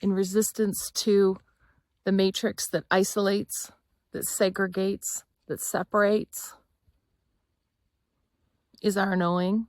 in resistance to the matrix that isolates, that segregates, that separates, is our knowing.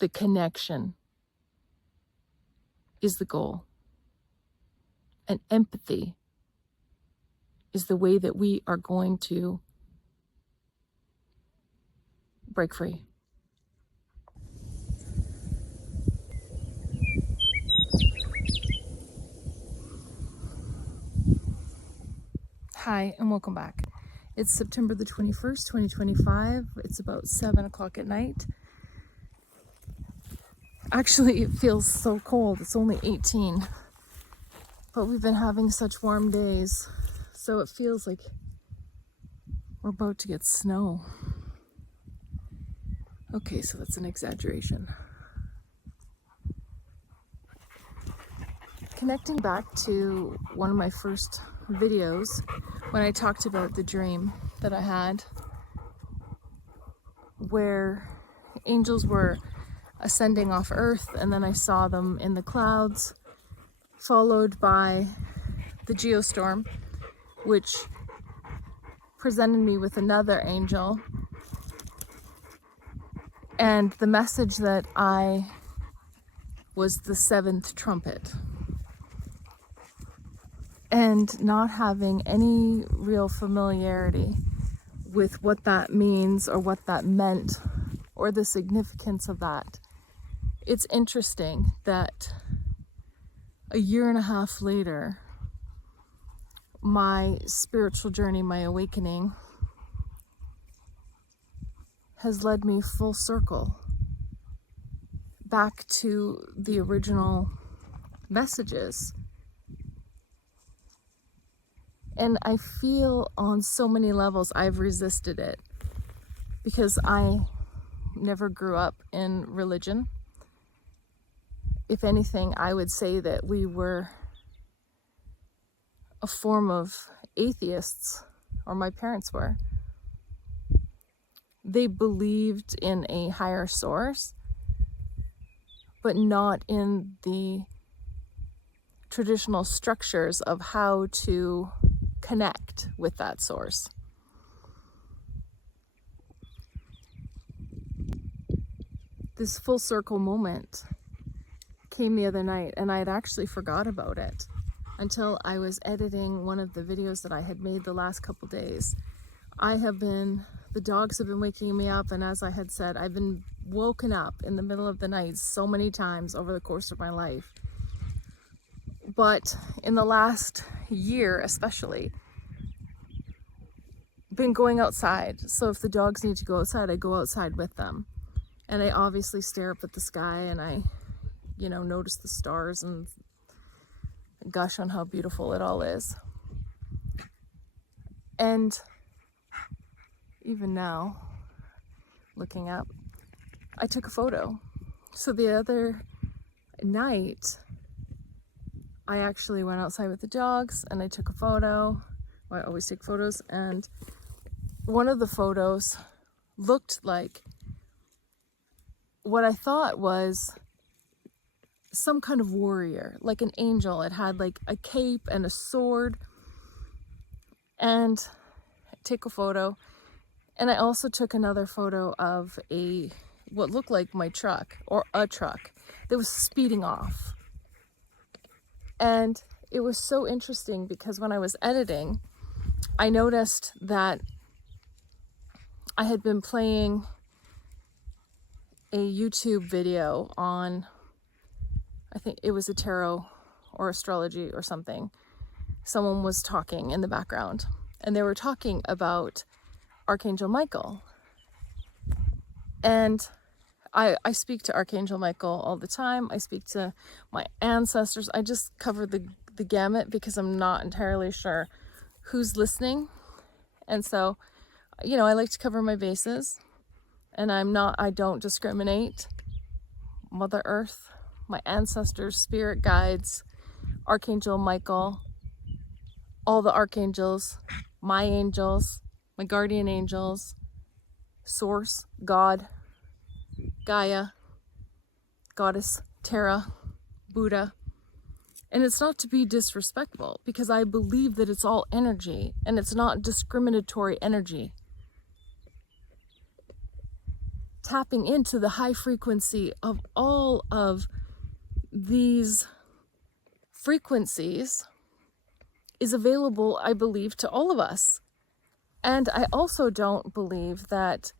The connection is the goal. And empathy is the way that we are going to break free. Hi, and welcome back. It's September the 21st, 2025. It's about 7 o'clock at night. Actually, it feels so cold. It's only 18. But we've been having such warm days, so it feels like we're about to get snow. Okay, so that's an exaggeration. Connecting back to one of my first videos when I talked about the dream that I had where angels were ascending off Earth, and then I saw them in the clouds, followed by the geostorm, which presented me with another angel. And the message that I was the seventh trumpet. And not having any real familiarity with what that means or what that meant or the significance of that. It's interesting that a year and a half later, my spiritual journey, my awakening, has led me full circle back to the original messages. And I feel on so many levels I've resisted it because I never grew up in religion. If anything, I would say that we were a form of atheists, or my parents were. They believed in a higher source, but not in the traditional structures of how to connect with that source. This full circle moment came the other night, and I had actually forgot about it until I was editing one of the videos that I had made the last couple days. The dogs have been waking me up, and as I had said, I've been woken up in the middle of the night so many times over the course of my life. But in the last year especially, been going outside. So if the dogs need to go outside, I go outside with them. And I obviously stare up at the sky, and I notice the stars and gush on how beautiful it all is. And even now, looking up, I took a photo. So the other night, I actually went outside with the dogs and I took a photo. I always take photos, and one of the photos looked like what I thought was some kind of warrior, like an angel. It had like a cape and a sword. And I take a photo, and I also took another photo of what looked like my truck, or a truck that was speeding off. And it was so interesting because when I was editing, I noticed that I had been playing a YouTube video on, I think it was a tarot or astrology or something. Someone was talking in the background, and they were talking about Archangel Michael. And I speak to Archangel Michael all the time. I speak to my ancestors. I just cover the gamut because I'm not entirely sure who's listening. And so, I like to cover my bases, and I don't discriminate. Mother Earth, my ancestors, spirit guides, Archangel Michael, all the archangels, my guardian angels, Source, God, Gaia, Goddess Terra, Buddha, And it's not to be disrespectful, because I believe that it's all energy and it's not discriminatory energy. Tapping into the high frequency of all of these frequencies is available, I believe, to all of us. And I also don't believe that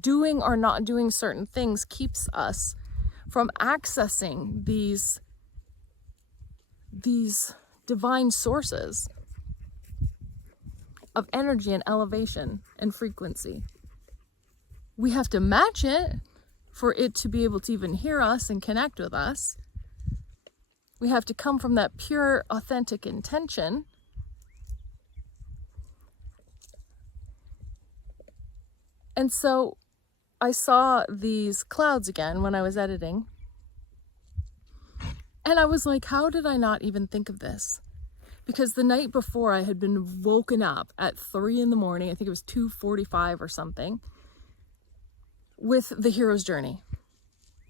doing or not doing certain things keeps us from accessing these divine sources of energy and elevation and frequency. We have to match it for it to be able to even hear us and connect with us. We have to come from that pure, authentic intention. And so I saw these clouds again when I was editing. And I was like, how did I not even think of this? Because the night before I had been woken up at 3 a.m, I think it was 2:45 or something, with the hero's journey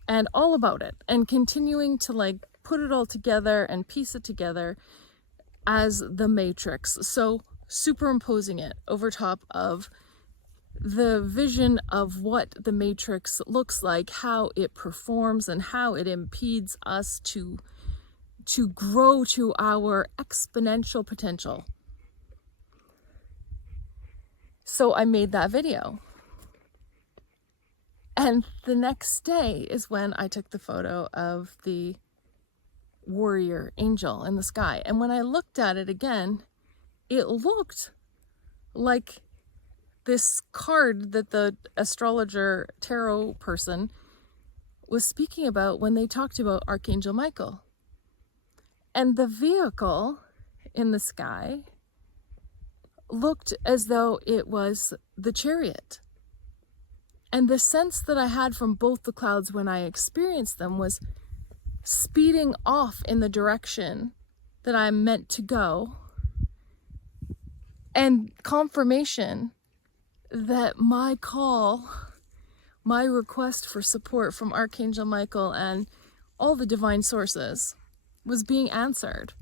and all about it, and continuing to like put it all together and piece it together as the matrix. So superimposing it over top of the vision of what the matrix looks like, how it performs, and how it impedes us to grow to our exponential potential. So I made that video. And the next day is when I took the photo of the warrior angel in the sky. And when I looked at it again, it looked like this card that the astrologer tarot person was speaking about when they talked about Archangel Michael. And the vehicle in the sky looked as though it was the chariot. And the sense that I had from both the clouds when I experienced them was speeding off in the direction that I'm meant to go, and confirmation that my call, my request for support from Archangel Michael and all the divine sources was being answered,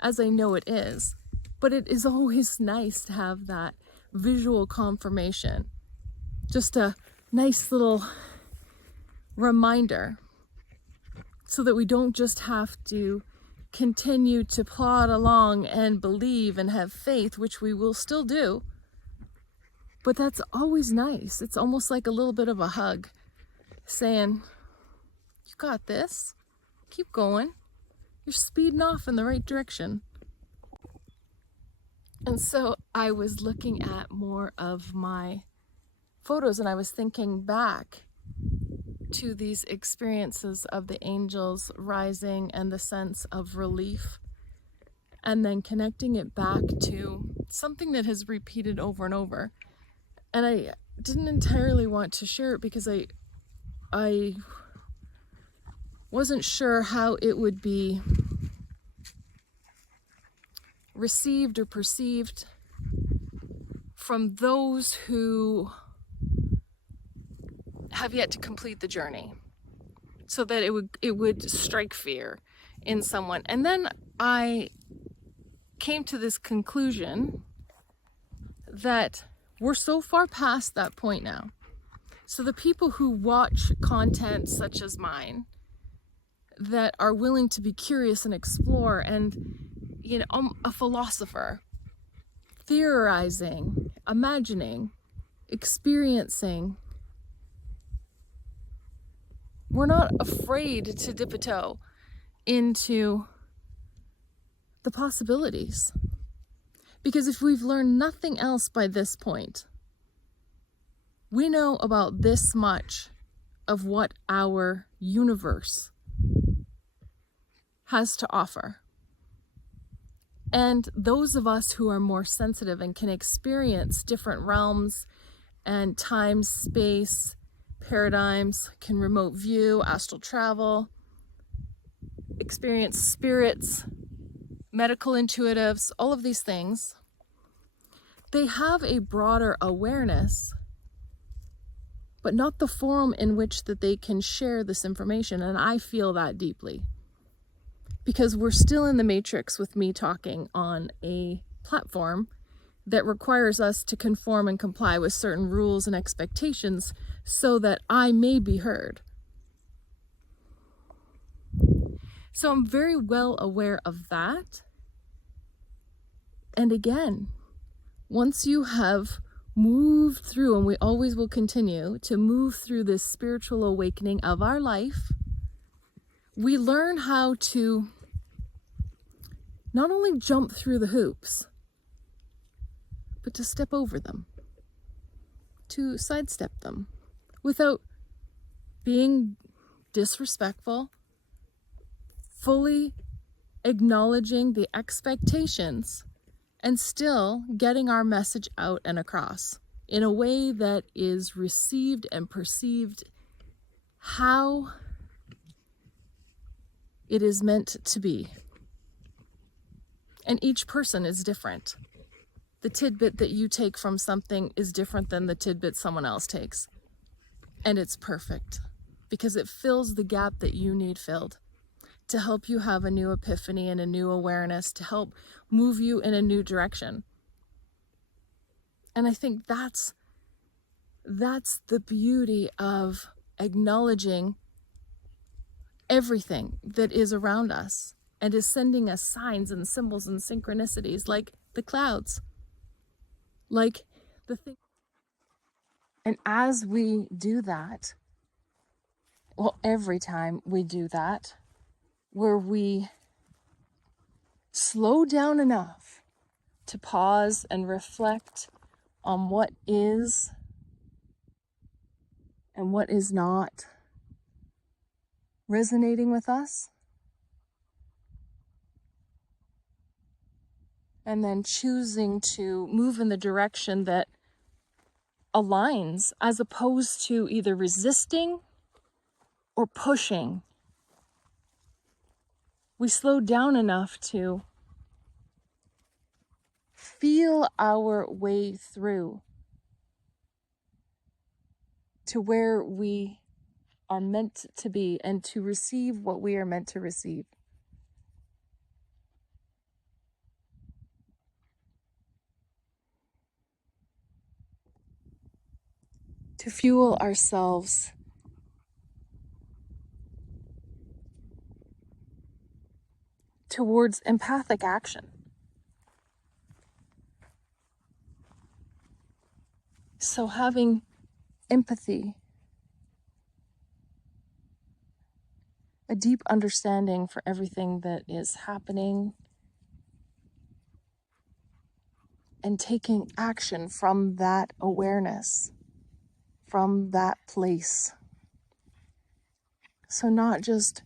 as I know it is. But it is always nice to have that visual confirmation. Just a nice little reminder, so that we don't just have to continue to plod along and believe and have faith, which we will still do. But that's always nice. It's almost like a little bit of a hug, saying, you got this, keep going, you're speeding off in the right direction. And so I was looking at more of my photos, and I was thinking back to these experiences of the angels rising and the sense of relief, and then connecting it back to something that has repeated over and over. And I didn't entirely want to share it because I wasn't sure how it would be received or perceived from those who have yet to complete the journey, so that it would strike fear in someone. And then I came to this conclusion that we're so far past that point now. So the people who watch content such as mine, that are willing to be curious and explore, and I'm a philosopher, theorizing, imagining, experiencing. We're not afraid to dip a toe into the possibilities. Because if we've learned nothing else by this point, we know about this much of what our universe has to offer. And those of us who are more sensitive and can experience different realms and time, space, paradigms, can remote view, astral travel, experience spirits, medical intuitives, all of these things, they have a broader awareness, but not the forum in which that they can share this information. And I feel that deeply. because we're still in the matrix with me talking on a platform that requires us to conform and comply with certain rules and expectations so that I may be heard. So I'm very well aware of that. And again, once you have moved through, and we always will continue to move through this spiritual awakening of our life, we learn how to not only jump through the hoops, but to step over them, to sidestep them without being disrespectful, fully acknowledging the expectations, and still getting our message out and across in a way that is received and perceived how it is meant to be. And each person is different. The tidbit that you take from something is different than the tidbit someone else takes. And it's perfect because it fills the gap that you need filled to help you have a new epiphany and a new awareness, to help move you in a new direction. And I think that's the beauty of acknowledging everything that is around us and is sending us signs and symbols and synchronicities, like the clouds, like the thing. And as we do that, well, every time we do that, where we slow down enough to pause and reflect on what is and what is not resonating with us, and then choosing to move in the direction that aligns, as opposed to either resisting or pushing. We slow down enough to feel our way through to where we are meant to be and to receive what we are meant to receive. To fuel ourselves towards empathic action. So having empathy, a deep understanding for everything that is happening, and taking action from that awareness, from that place. So not just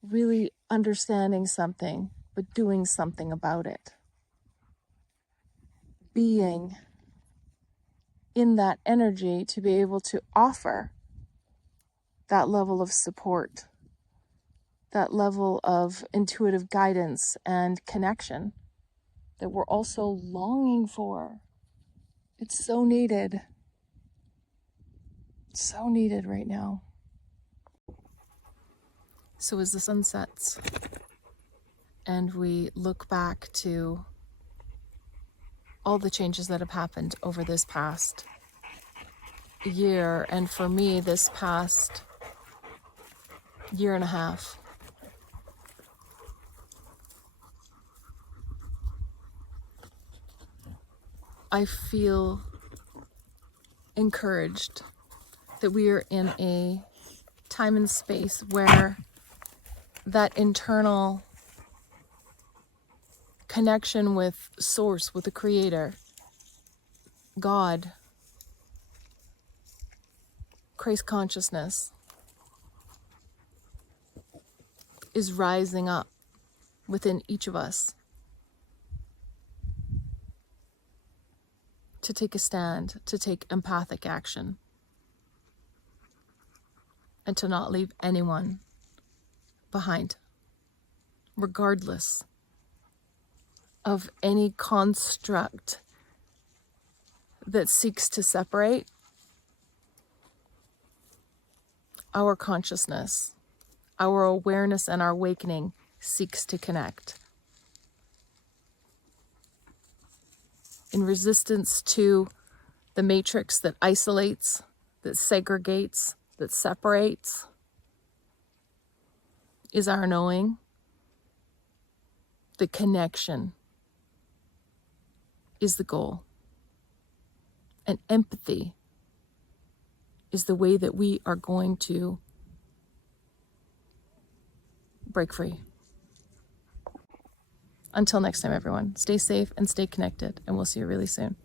really understanding something, but doing something about it. Being in that energy to be able to offer that level of support, that level of intuitive guidance and connection that we're also longing for. It's so needed. It's so needed right now. So as the sun sets and we look back to all the changes that have happened over this past year, and for me, this past year and a half, I feel encouraged that we are in a time and space where that internal connection with Source, with the Creator, God, Christ consciousness, is rising up within each of us to take a stand, to take empathic action, and to not leave anyone behind, regardless of any construct that seeks to separate our consciousness, our awareness, and our awakening seeks to connect. In resistance to the matrix that isolates, that segregates, that separates, is our knowing. The connection is the goal. And empathy is the way that we are going to break free. Until next time, everyone, stay safe and stay connected, and we'll see you really soon.